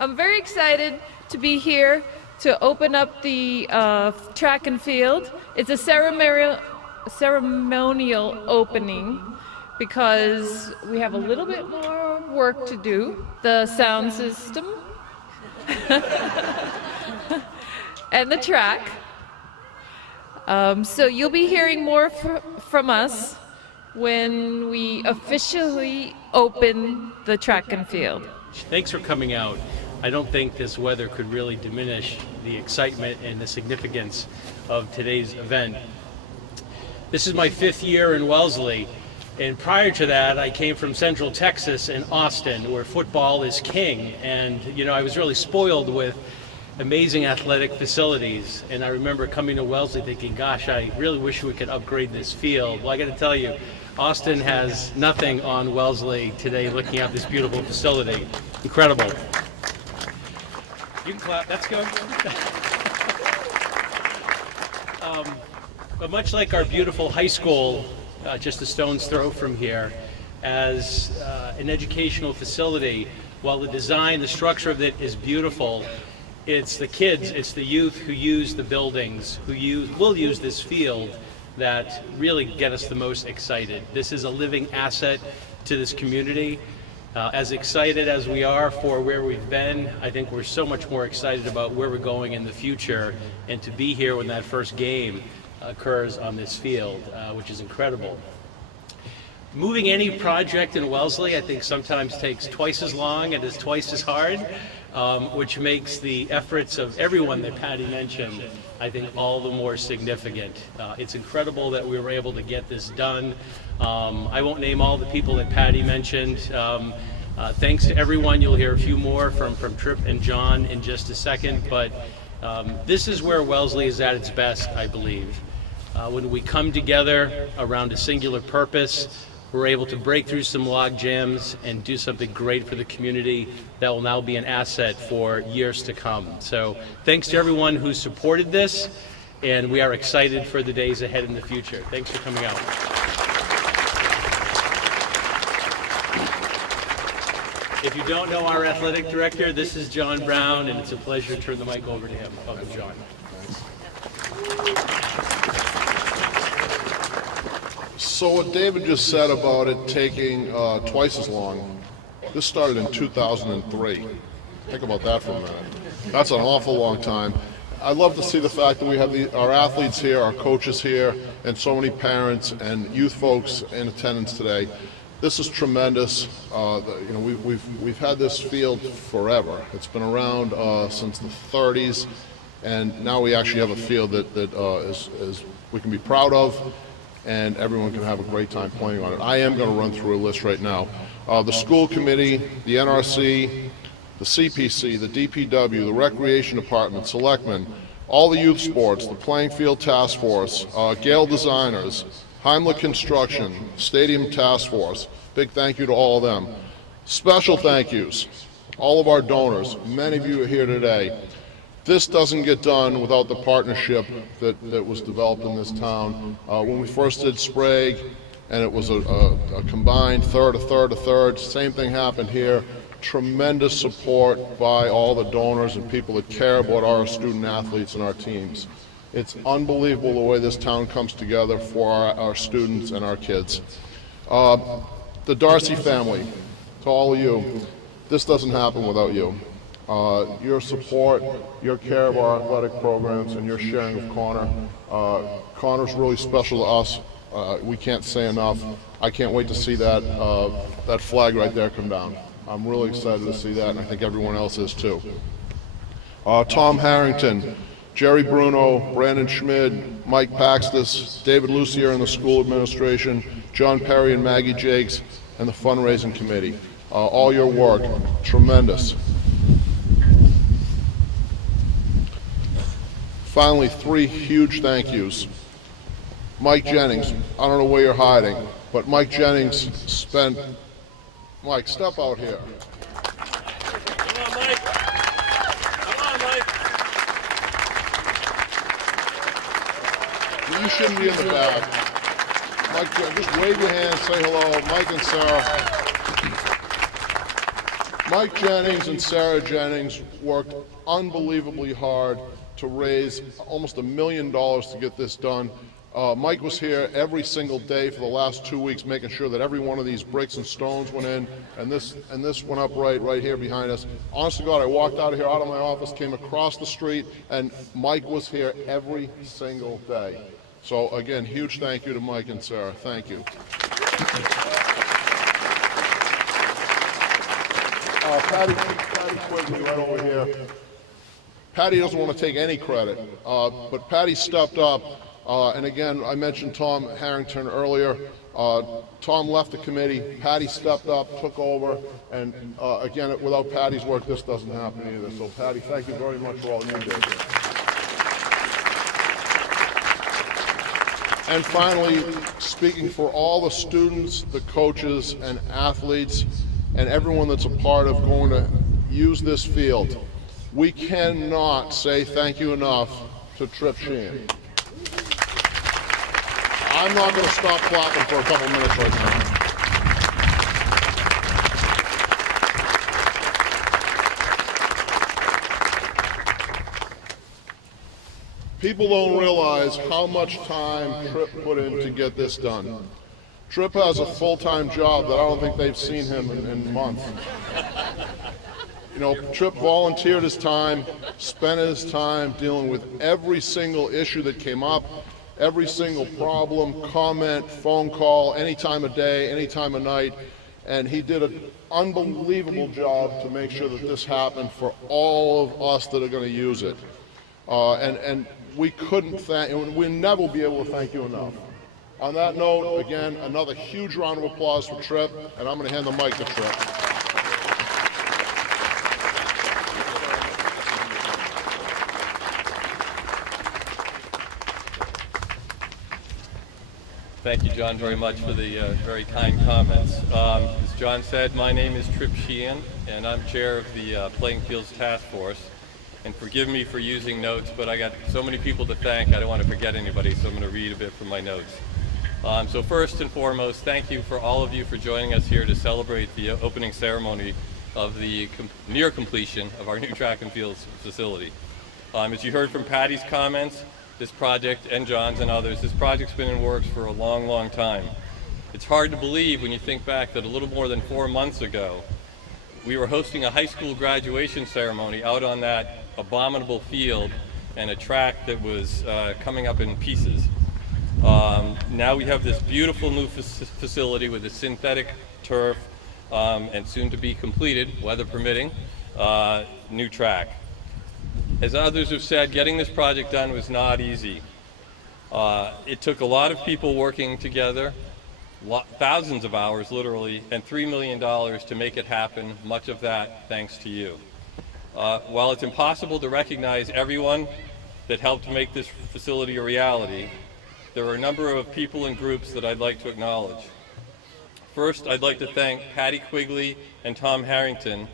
I'm very excited to be here to open up the track and field. It's a ceremonial opening because we have a little bit more work to do. The sound system and the track. So you'll be hearing more from us when we officially open the track and field. Thanks for coming out. I don't think this weather could really diminish the excitement and the significance of today's event. This is my 5th year in Wellesley, and prior to that I came from Central Texas in Austin, where football is king, and I was really spoiled with amazing athletic facilities, and I remember coming to Wellesley thinking, gosh, I really wish we could upgrade this field. Well, I got to tell you, Austin has nothing on Wellesley today, looking at this beautiful facility. Incredible. You can clap, that's good. But much like our beautiful high school, just a stone's throw from here, as an educational facility, while the design, the structure of it is beautiful, it's the kids, it's the youth who use the buildings, who will use this field, that really get us the most excited. This is a living asset to this community. As excited as we are for where we've been, I think we're so much more excited about where we're going in the future, and to be here when that first game occurs on this field, which is incredible. Moving any project in Wellesley, I think, sometimes takes twice as long and is twice as hard, which makes the efforts of everyone that Patty mentioned, I think, all the more significant. It's incredible that we were able to get this done. I won't name all the people that Patty mentioned. Thanks to everyone. You'll hear a few more from Tripp and John in just a second, but this is where Wellesley is at its best, I believe. When we come together around a singular purpose, we're able to break through some log jams and do something great for the community that will now be an asset for years to come. So thanks to everyone who supported this, and we are excited for the days ahead in the future. Thanks for coming out. If you don't know our athletic director, this is John Brown, and it's a pleasure to turn the mic over to him. Welcome, John. So what David just said about it taking twice as long, this started in 2003. Think about that for a minute. That's an awful long time. I love to see the fact that we have our athletes here, our coaches here, and so many parents and youth folks in attendance today. This is tremendous. We've had this field forever. It's been around since the 30s, and now we actually have a field that is we can be proud of, and everyone can have a great time playing on it. I am going to run through a list right now. The school committee, the NRC, the CPC, the DPW, the Recreation Department, Selectmen, all the youth sports, the Playing Field Task Force, Gale Designers, Heimlich Construction, Stadium Task Force. Big thank you to all of them. Special thank yous, all of our donors. Many of you are here today. This doesn't get done without the partnership that was developed in this town. When we first did Sprague, and it was a combined third, same thing happened here. Tremendous support by all the donors and people that care about our student athletes and our teams. It's unbelievable the way this town comes together for our students and our kids. The Darcey family, to all of you, this doesn't happen without you. Your support, your care of our athletic programs, and your sharing of Connor. Connor's really special to us. We can't say enough. I can't wait to see that flag right there come down. I'm really excited to see that, and I think everyone else is too. Tom Harrington, Jerry Bruno, Brandon Schmid, Mike Paxtis, David Lucier and the school administration, John Perry and Maggie Jakes, and the fundraising committee. All your work, tremendous. Finally, 3 huge thank yous. Mike Jennings, I don't know where you're hiding, but Mike Jennings spent, Mike, step out here. Come on, Mike. Come on, Mike. You shouldn't be in the back. Mike, just wave your hand, say hello. Mike and Sarah. Mike Jennings and Sarah Jennings worked unbelievably hard to raise almost $1 million to get this done. Mike was here every single day for the last 2 weeks, making sure that every one of these bricks and stones went in, and this went up right here behind us. Honest to God, I walked out of here, out of my office, came across the street, and Mike was here every single day. So again, huge thank you to Mike and Sarah. Thank you. Patty Quigley right over here. Patty doesn't want to take any credit, but Patty stepped up. And again, I mentioned Tom Harrington earlier. Tom left the committee. Patty stepped up, took over, and again, without Patty's work, this doesn't happen either. So Patty, thank you very much for all you did. And finally, speaking for all the students, the coaches, and athletes, and everyone that's a part of going to use this field, we cannot say thank you enough to Trip Sheehan. I'm not going to stop clapping for a couple minutes right now. People don't realize how much time Trip put in to get this done. Trip has a full-time job that I don't think they've seen him in months. You know, Trip volunteered his time, spent his time dealing with every single issue that came up, every single problem, comment, phone call, any time of day, any time of night, and he did an unbelievable job to make sure that this happened for all of us that are going to use it. And we couldn't thank, and we'll never be able to thank you enough. On that note, again, another huge round of applause for Trip, and I'm going to hand the mic to Trip. Thank you, John, very much for the very kind comments. As John said, my name is Trip Sheehan, and I'm chair of the Playing Fields Task Force. And forgive me for using notes, but I got so many people to thank, I don't want to forget anybody, so I'm going to read a bit from my notes. So first and foremost, thank you for all of you for joining us here to celebrate the opening ceremony of the near completion of our new track and field facility. As you heard from Patty's comments, this project, and John's and others, this project's been in works for a long, long time. It's hard to believe when you think back that a little more than 4 months ago, we were hosting a high school graduation ceremony out on that abominable field and a track that was coming up in pieces. Now we have this beautiful new facility with a synthetic turf and soon to be completed, weather permitting, new track. As others have said, getting this project done was not easy. It took a lot of people working together, thousands of hours literally, and $3 million to make it happen, much of that thanks to you. While it's impossible to recognize everyone that helped make this facility a reality, there are a number of people and groups that I'd like to acknowledge. First, I'd like to thank Patty Quigley and Tom Harrington,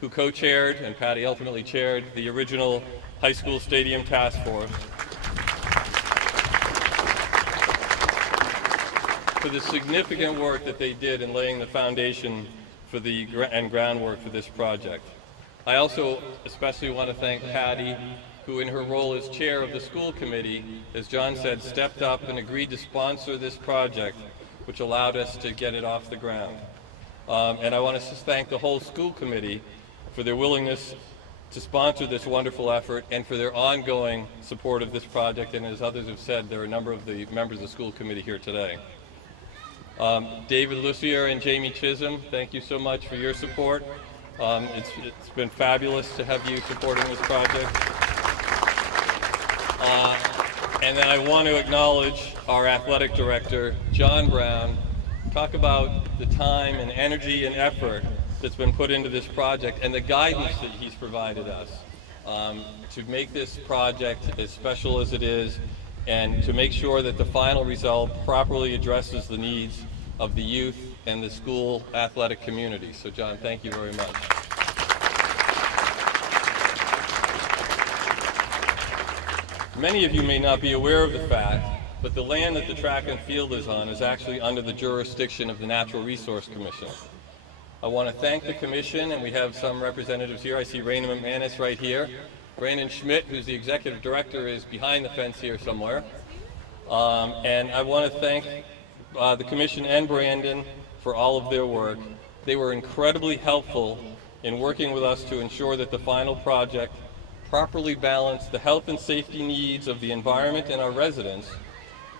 who co-chaired, and Patty ultimately chaired, the original high school stadium task force, for the significant work that they did in laying the foundation for the groundwork for this project. I also especially want to thank Patty, who in her role as chair of the school committee, as John said, stepped up and agreed to sponsor this project, which allowed us to get it off the ground. And I want to thank the whole school committee for their willingness to sponsor this wonderful effort and for their ongoing support of this project. And as others have said, there are a number of the members of the school committee here today. David Lucier and Jamie Chisholm, thank you so much for your support. It's been fabulous to have you supporting this project. And then I want to acknowledge our athletic director, John Brown. Talk about the time and energy and effort that's been put into this project and the guidance that he's provided us to make this project as special as it is and to make sure that the final result properly addresses the needs of the youth and the school athletic community. So John, thank you very much. Many of you may not be aware of the fact, but the land that the track and field is on is actually under the jurisdiction of the Natural Resource Commission. I want to thank the commission, and we have some representatives here. I see Raina McManus right here. Brandon Schmidt, who's the executive director, is behind the fence here somewhere. And I want to thank the commission and Brandon for all of their work. They were incredibly helpful in working with us to ensure that the final project properly balanced the health and safety needs of the environment and our residents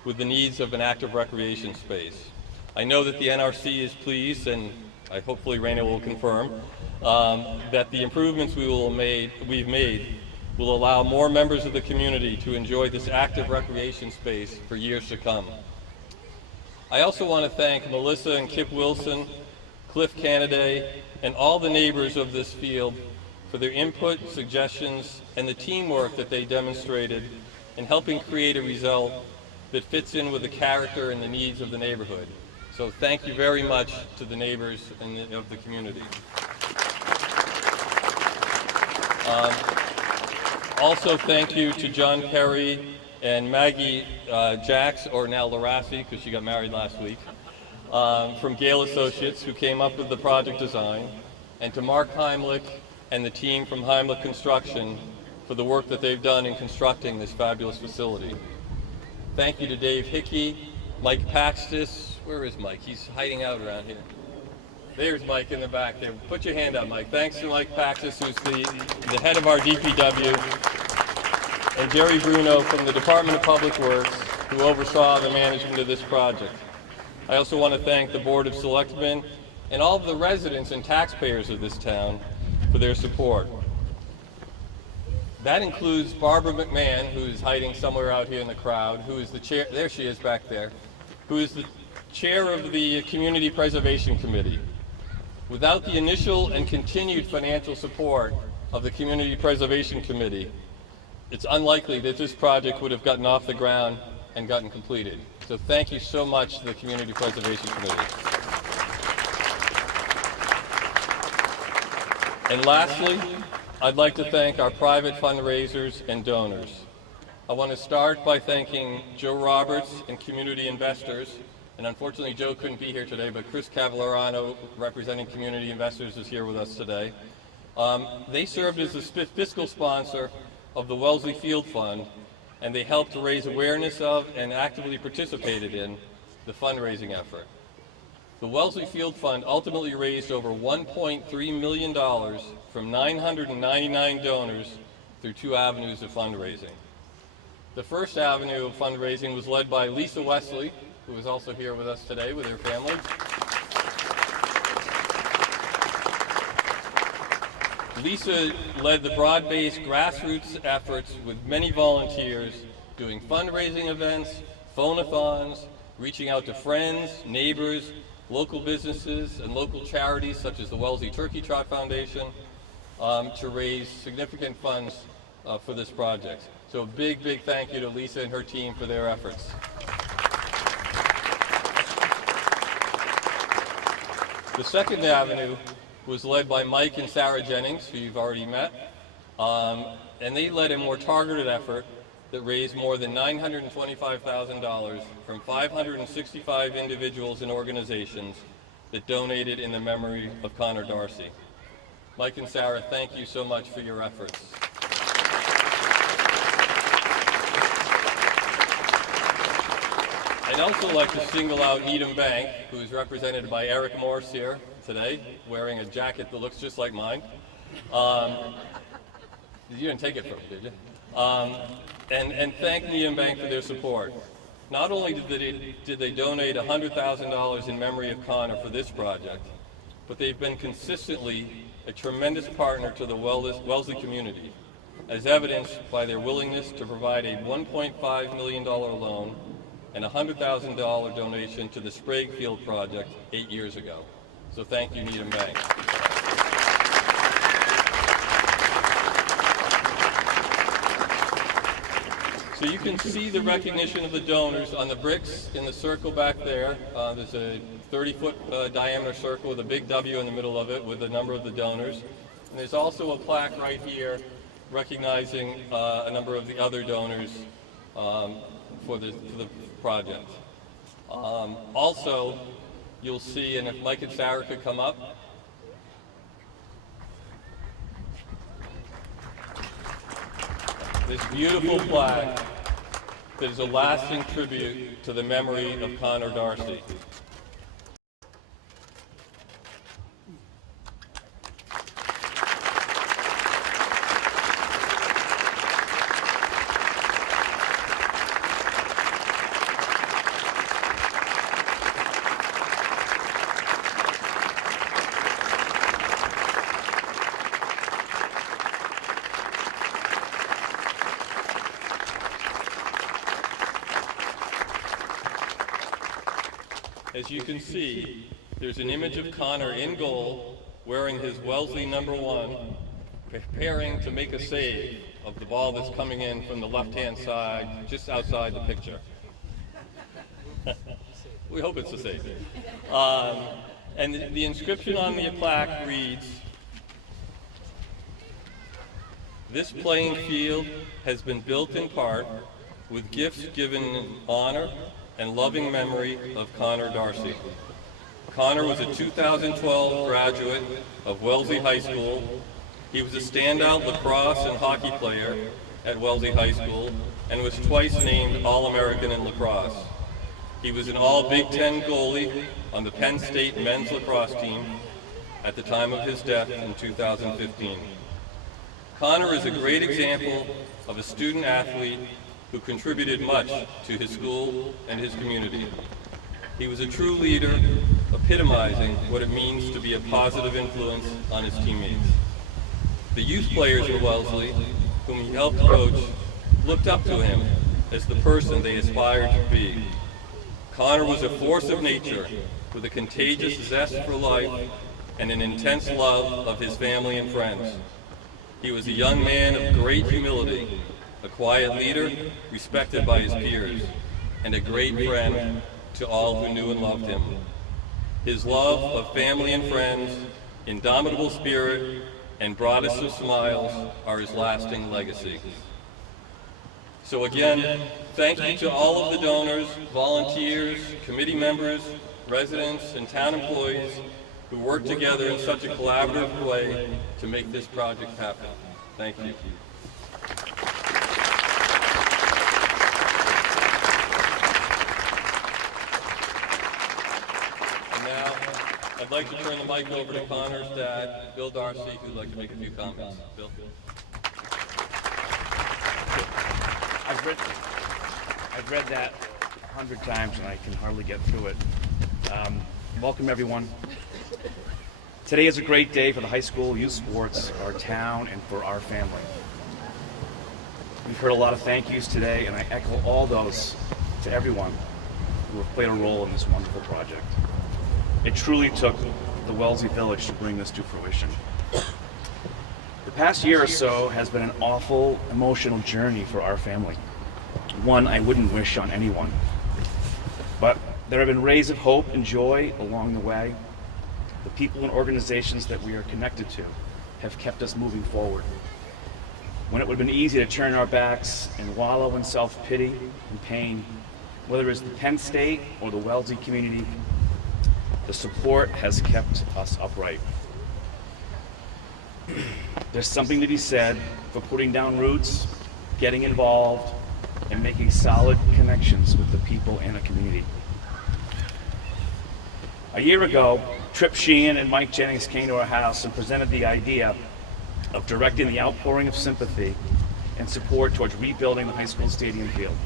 with the needs of an active recreation space. I know that the NRC is pleased, and hopefully Raina will confirm, that the improvements we've made will allow more members of the community to enjoy this active recreation space for years to come. I also want to thank Melissa and Kip Wilson, Cliff Canaday, and all the neighbors of this field for their input, suggestions, and the teamwork that they demonstrated in helping create a result that fits in with the character and the needs of the neighborhood. So thank you very much to the neighbors of the community. Also thank you to John Perry and Maggie Jacks, or now Larassi, because she got married last week, from Gale Associates, who came up with the project design, and to Mark Heimlich and the team from Heimlich Construction for the work that they've done in constructing this fabulous facility. Thank you to Dave Hickey, Mike Paxtis. Where is Mike? He's hiding out around here. There's Mike in the back there. Put your hand up, Mike. Thanks to Mike Paxtis, who's the head of our DPW, and Jerry Bruno from the Department of Public Works, who oversaw the management of this project. I also want to thank the Board of Selectmen and all of the residents and taxpayers of this town for their support. That includes Barbara McMahon, who is hiding somewhere out here in the crowd, who is the chair, there she is back there, who is the chair of the Community Preservation Committee. Without the initial and continued financial support of the Community Preservation Committee, it's unlikely that this project would have gotten off the ground and gotten completed. So thank you so much to the Community Preservation Committee. And lastly, I'd like to thank our private fundraisers and donors. I want to start by thanking Joe Roberts and community investors, and unfortunately Joe couldn't be here today, but Chris Cavalerano, representing community investors, is here with us today. They served as the fiscal sponsor of the Wellesley Field Fund, and they helped to raise awareness of and actively participated in the fundraising effort. The Wellesley Field Fund ultimately raised over $1.3 million from 999 donors through 2 avenues of fundraising. The first avenue of fundraising was led by Lisa Wesley, who is also here with us today with her family. Lisa led the broad-based grassroots efforts with many volunteers doing fundraising events, phone-a-thons, reaching out to friends, neighbors, local businesses, and local charities such as the Wellesley Turkey Trot Foundation to raise significant funds for this project. So a big, big thank you to Lisa and her team for their efforts. The second avenue was led by Mike and Sarah Jennings, who you've already met, and they led a more targeted effort that raised more than $925,000 from 565 individuals and organizations that donated in the memory of Connor Darcey. Mike and Sarah, thank you so much for your efforts. I'd also like to single out Needham Bank, who is represented by Eric Morse here today, wearing a jacket that looks just like mine. You didn't take it from me, did you? And thank Needham Bank for their support. Not only did they donate $100,000 in memory of Connor for this project, but they've been consistently a tremendous partner to the Wellesley community, as evidenced by their willingness to provide a $1.5 million loan and a $100,000 donation to the Sprague Field project 8 years ago. So thank you, Needham Bank. So you can see the recognition of the donors on the bricks in the circle back there. There's a 30-foot diameter circle with a big W in the middle of it with a number of the donors. And there's also a plaque right here recognizing a number of the other donors for the project. Also, you'll see, and if Mike and Sarah could come up, this beautiful plaque that is a lasting tribute to the memory of Connor Darcey. As you can see, there's an image of Connor in goal, wearing his Wellesley #1, preparing to make a save of the ball that's coming in from the left-hand side, just outside the picture. We hope it's a save. And the inscription on the plaque reads, "This playing field has been built in part with gifts given in honor and loving memory of Connor Darcey." Connor was a 2012 graduate of Wellesley High School. He was a standout lacrosse and hockey player at Wellesley High School and was twice named All-American in lacrosse. He was an All-Big Ten goalie on the Penn State men's lacrosse team at the time of his death in 2015. Connor is a great example of a student athlete who contributed much to his school and his community. He was a true leader, epitomizing what it means to be a positive influence on his teammates. The youth players in Wellesley, whom he helped coach, looked up to him as the person they aspired to be. Connor was a force of nature with a contagious zest for life and an intense love of his family and friends. He was a young man of great humility, a quiet leader respected by his peers, and a great friend to all who knew and loved him. His love of family and friends, indomitable spirit, and broadest of smiles are his lasting legacy. So again, thank you to all of the donors, volunteers, committee members, residents, and town employees who worked together in such a collaborative way to make this project happen. Thank you. I'd like to turn the mic over to Connor's dad, Bill Darcey, who'd like to make a few comments. Bill? I've read that 100 times and I can hardly get through it. Welcome everyone. Today is a great day for the high school, youth sports, our town, and for our family. We've heard a lot of thank yous today, and I echo all those to everyone who have played a role in this wonderful project. It truly took the Wellesley Village to bring this to fruition. The past year or so has been an awful, emotional journey for our family. One I wouldn't wish on anyone. But there have been rays of hope and joy along the way. The people and organizations that we are connected to have kept us moving forward. When it would have been easy to turn our backs and wallow in self-pity and pain, whether it's the Penn State or the Wellesley community, the support has kept us upright. There's something to be said for putting down roots, getting involved, and making solid connections with the people in a community. A year ago, Trip Sheehan and Mike Jennings came to our house and presented the idea of directing the outpouring of sympathy and support towards rebuilding the high school stadium field.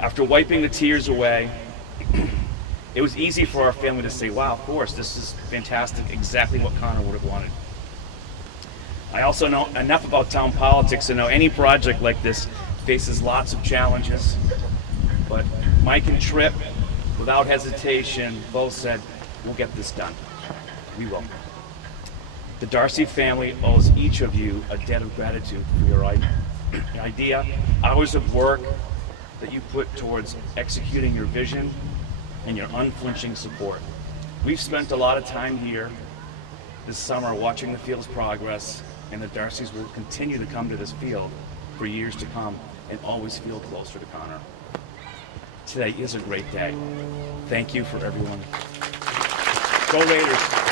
After wiping the tears away, it was easy for our family to say, wow, of course, this is fantastic, exactly what Connor would have wanted. I also know enough about town politics to know any project like this faces lots of challenges, but Mike and Trip, without hesitation, both said, we'll get this done. We will. The Darcey family owes each of you a debt of gratitude for your idea, hours of work that you put towards executing your vision, and your unflinching support. We've spent a lot of time here this summer watching the field's progress, and the Darceys will continue to come to this field for years to come and always feel closer to Connor. Today is a great day. Thank you for everyone. Go Raiders.